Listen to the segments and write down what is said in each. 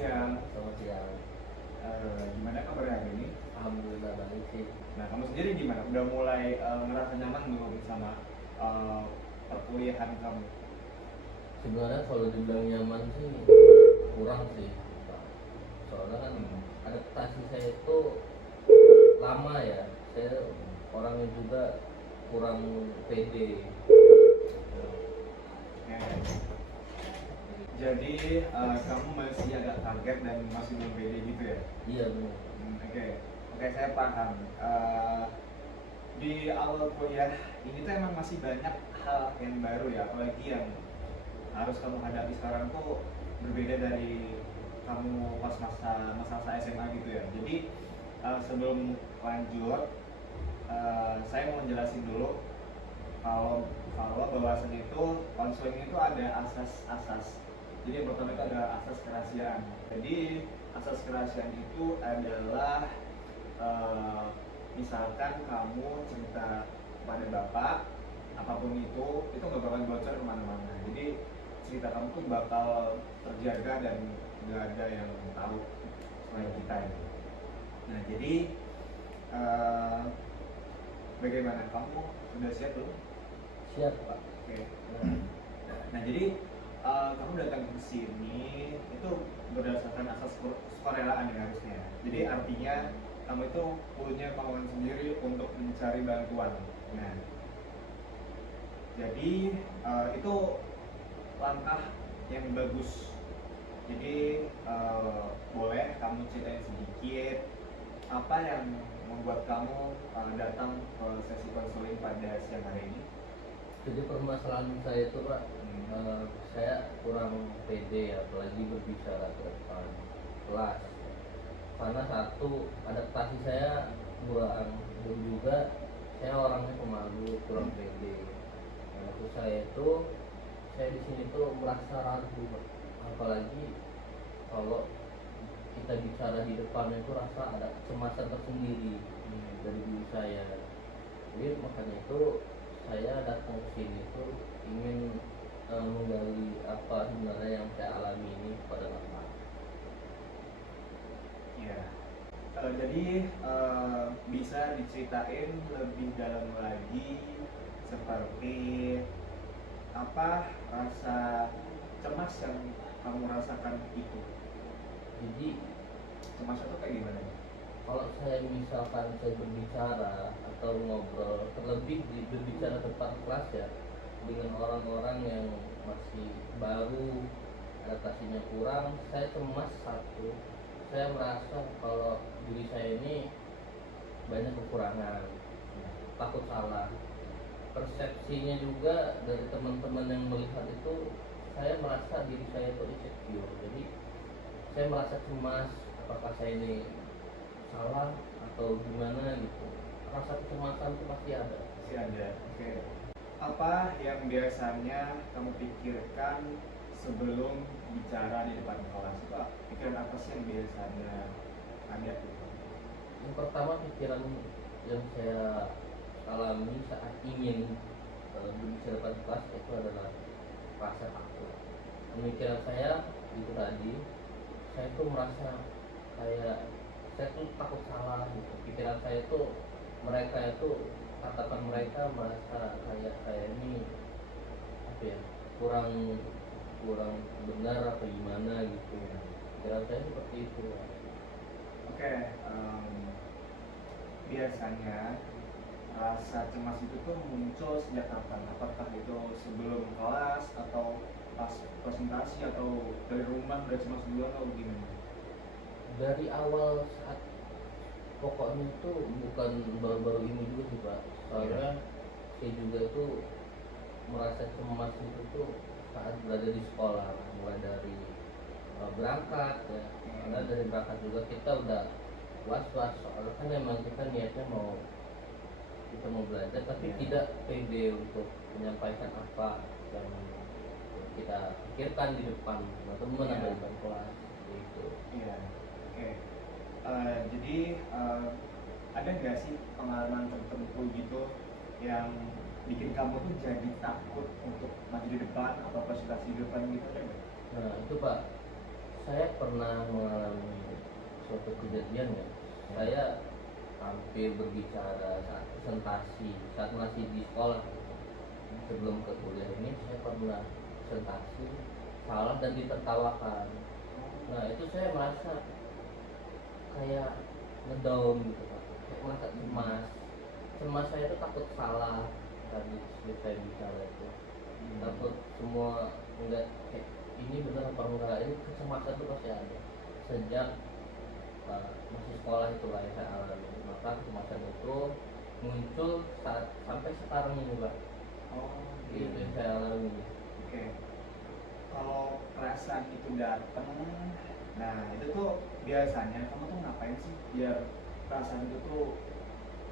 siang. Selamat siang. Gimana kabar hari ini? Alhamdulillah baik sih. Nah, kamu sendiri gimana? Udah mulai ngerasa nyaman belum sama eh, perkuliahan kamu? Sebenarnya kalau dibilang nyaman sih kurang sih, Pak. Soalnya kan adaptasi saya itu lama ya. Saya orangnya juga kurang pede. Oke. Jadi kamu masih agak kaget dan masih belum pede gitu ya? Iya benar. Oke, oke, saya paham. Di awal kuliah ini tuh emang masih banyak hal yang baru ya, apalagi yang harus kamu hadapi sekarang tuh berbeda dari kamu pas masa SMA gitu ya. Jadi sebelum lanjut, saya mau jelasin dulu kalau kalau bahwasan itu konseling itu ada asas-asas. Jadi yang pertama itu ada asas kerahasiaan. Jadi asas kerahasiaan itu adalah eh, misalkan kamu cerita kepada bapak apapun itu nggak bakal bocor kemana-mana. Jadi cerita kamu tuh bakal terjaga dan nggak ada yang tahu selain kita ya. Nah jadi eh, bagaimana kamu sudah siap belum? Siap Pak. Oke. Nah jadi kamu datang ke sini itu berdasarkan asas sukarelaan ya harusnya. Jadi artinya kamu itu punya kemauan sendiri untuk mencari bantuan. Nah jadi itu langkah yang bagus. Jadi boleh kamu ceritain sedikit apa yang membuat kamu datang ke sesi konseling pada siang hari ini? Jadi permasalahan saya itu Pak, saya kurang pede ya, apalagi berbicara ke depan kelas. Karena satu, adaptasi saya kurang, dan juga saya orangnya pemalu, kurang pede. Nah, maksud saya di sini tuh merasa ragu, Pak. Apalagi kalau kita bicara di depan itu rasa ada kecemasan tersendiri dari diri saya. Jadi makanya itu saya datang ke sini tuh ingin menggali apa sebenarnya yang saya alami ini pada bapak. Ya. Jadi bisa diceritain lebih dalam lagi seperti apa rasa cemas yang kamu rasakan itu? Jadi Cemas itu kayak gimana? kalau saya misalkan saya berbicara atau ngobrol, terlebih berbicara tentang kelas ya, dengan orang-orang yang masih baru, adaptasinya kurang, saya cemas. Satu, saya merasa kalau diri saya ini banyak kekurangan, takut salah. Persepsinya juga dari teman-teman yang melihat itu, saya merasa diri saya itu insecure. Jadi saya merasa cemas, apakah saya ini salah atau gimana gitu. Rasa kecemasan itu pasti ada. Masih ada. Oke. Apa yang biasanya kamu pikirkan sebelum bicara di depan kelas? Itu pikiran apa sih yang biasanya ada? Yang pertama, pikiran yang saya alami saat ingin berbicara pada kelas itu adalah rasa takut. Pemikiran saya itu tadi, saya tuh merasa kayak saya tuh takut salah gitu. Pikiran saya tuh mereka itu, katakan mereka merasa kayak saya ini apa ya, kurang kurang benar apa gimana gitu. Pikiran saya seperti itu. Oke, biasanya rasa cemas itu tuh muncul sejak kapan? Apakah itu sebelum kelas atau pas presentasi atau dari rumah udah cemas duluan atau gimana? Dari awal saat, pokoknya itu bukan baru-baru ini juga sih Pak. Soalnya saya juga tuh merasa cemas itu tuh saat berada di sekolah, mulai dari berangkat ya. Karena dari berangkat juga kita udah was-was, soalnya kan emang kita niatnya kita mau belajar tapi tidak pede untuk menyampaikan apa yang kita pikirkan di depan teman-teman atau di depan kelas gitu. Iya, oke. Jadi ada nggak sih pengalaman tertentu gitu yang bikin kamu tuh jadi takut untuk maju di depan atau presentasi di depan gitu ada nggak? Nah itu Pak, saya pernah mengalami suatu kejadian ya. Saya hampir berbicara saat presentasi, saat masih di sekolah. Sebelum ke kuliah ini saya pernah presentasi salah dan ditertawakan. Nah itu saya merasa kayak ngedown gitu Pak. Kayak merasa cemas saya itu takut salah tadi saya bicara itu, takut semua enggak kayak ini benar apa enggak, ini kecemasan itu pasti ada sejak masih sekolah itu lah yang saya alami. Maka kecemasan itu muncul saat sampai sekarang ini Pak. Itu yang saya alami. Oke. Kalau perasaan itu datang, nah itu tuh biasanya kamu tuh ngapain sih biar perasaan itu tuh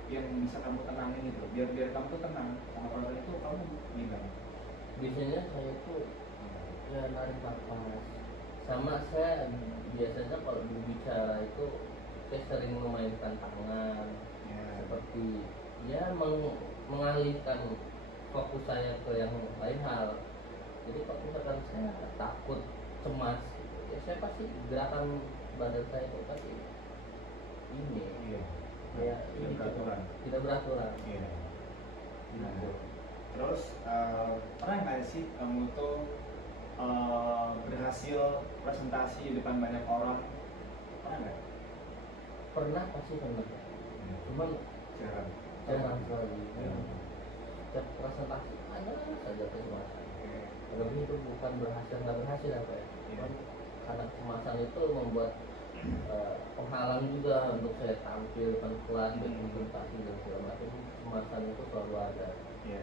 yang bisa kamu tenangin gitu, biar biar kamu tuh tenang sama perasaan itu, kamu gimana? Biasanya saya tuh ya narik nafas, sama saya biasanya kalau berbicara itu saya sering memainkan tangan Ya. seperti ya mengalihkan fokus saya ke yang lain hal. Jadi kalau misalkan saya takut cemas ya saya pasti gerakan badan saya itu pasti ini Iya. ya Tidak ini beraturan. tidak beraturan. Iya. Nah, Gitu. terus pernah nggak sih kamu tuh berhasil presentasi di depan banyak orang? Pernah nggak? Pernah pasti pernah, cuman Jarang. jarang sekali. Ya. Setiap presentasi ada saja kecemasan. Oke. Lebih itu bukan berhasil nggak berhasil apa ya, cuman karena kecemasan itu membuat penghalang juga untuk saya tampil depan kelas, berpresentasi dan segala macam. Kecemasan itu selalu ada. Iya.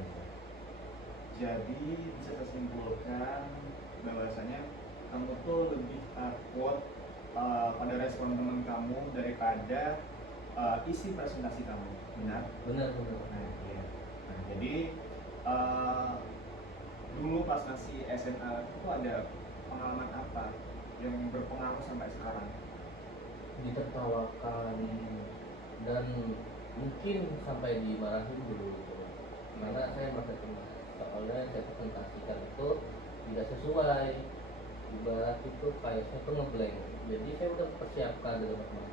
Jadi bisa saya simpulkan bahwasanya kamu tuh lebih takut pada respon teman kamu daripada isi presentasi kamu, benar? Benar. Nah, iya. Nah, jadi dulu pas masih SMA itu ada pengalaman apa yang berpengaruh sampai sekarang? Ditertawakan dan mungkin sampai dimarahin dulu gitu. Karena saya merasa cemas soalnya saya presentasikan itu tidak sesuai, ibarat itu kayak saya tuh ngeblank. Jadi saya udah persiapkan dalam macam,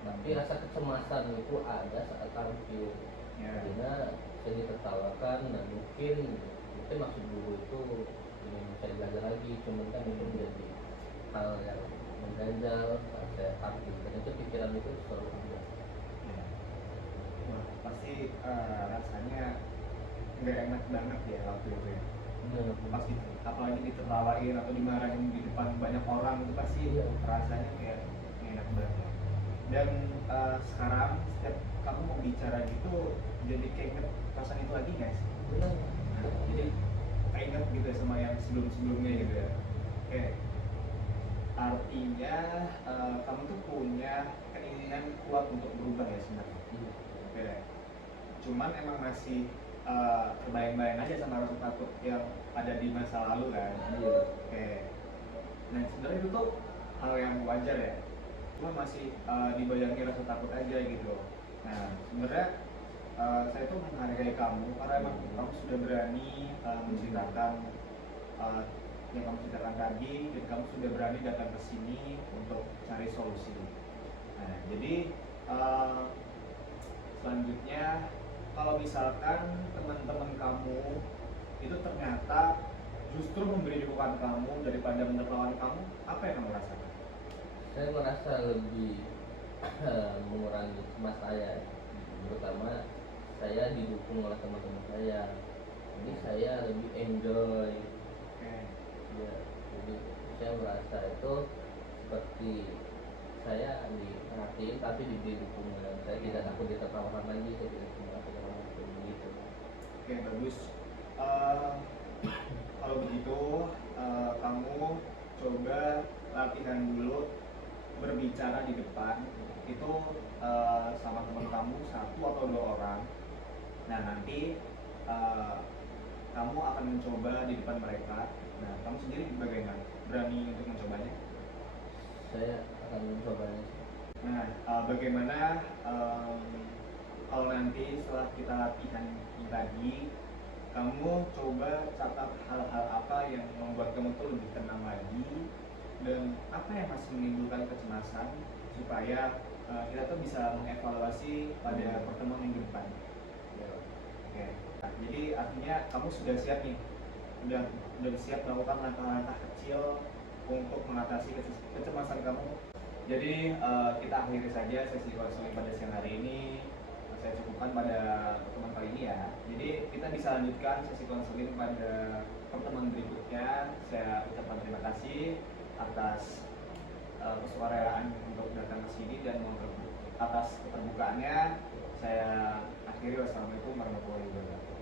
tapi rasa kecemasan itu ada saat tampil. Ya. Karena saya ditertawakan dan mungkin maksud dulu itu ingin saya belajar lagi, cuman kan itu menjadi hal yang mengganjal saat saya tampil, dan itu pikiran itu selalu ada. Ya. Wah, pasti rasanya nggak enak banget ya waktu itu ya. Pasti, apalagi ditertawain atau dimarahin di depan banyak orang, itu pasti rasanya kayak nggak enak banget. Dan sekarang setiap kamu mau bicara gitu, jadi keinget perasaan itu lagi nggak sih? Benar. Nah, jadi keinget gitu ya sama yang sebelum-sebelumnya gitu ya. Kayak artinya kamu tuh punya keinginan kuat untuk berubah ya sebenarnya. Oke. Cuman emang masih terbayang-bayang aja sama rasa takut yang ada di masa lalu kan. Oke. Nah sebenarnya itu tuh hal yang wajar ya. Cuma masih dibayangi rasa takut aja gitu. Nah sebenarnya saya tuh menghargai kamu karena emang kamu sudah berani menceritakan yang kamu ceritakan tadi, dan kamu sudah berani datang ke sini untuk cari solusi. Nah, jadi selanjutnya kalau misalkan teman-teman kamu itu ternyata justru memberi dukungan kamu daripada menertawakan kamu, apa yang kamu rasakan? Saya merasa lebih mengurangi cemas saya, terutama saya didukung oleh teman-teman saya, jadi saya lebih enjoy. Ya, jadi saya merasa itu seperti saya diperhatiin tapi diberi dukungan. Saya tidak takut ditertawakan lagi, saya tidak merasa terlalu begitu. Oke, bagus. Kalau begitu kamu coba latihan dulu berbicara di depan itu sama teman kamu satu atau dua orang. Nah nanti kamu akan mencoba di depan mereka. Nah kamu sendiri bagaimana? Berani untuk mencobanya? Saya akan mencobanya. Nah bagaimana kalau nanti setelah kita latihan ini tadi, kamu coba catat hal-hal apa yang membuat kamu tuh lebih tenang lagi, dan apa yang masih menimbulkan kecemasan supaya kita tuh bisa mengevaluasi pada pertemuan minggu depan. Ya. Oke. Nah, jadi artinya kamu sudah siap nih, udah siap melakukan langkah-langkah kecil untuk mengatasi kecemasan kamu. Jadi kita akhiri saja sesi konseling pada siang hari ini. Saya cukupkan pada pertemuan kali ini ya. Jadi kita bisa lanjutkan sesi konseling pada pertemuan berikutnya. Saya ucapkan terima kasih atas kesuaraan untuk datang ke sini dan atas keterbukaannya. Saya akhiri, wassalamualaikum warahmatullahi wabarakatuh.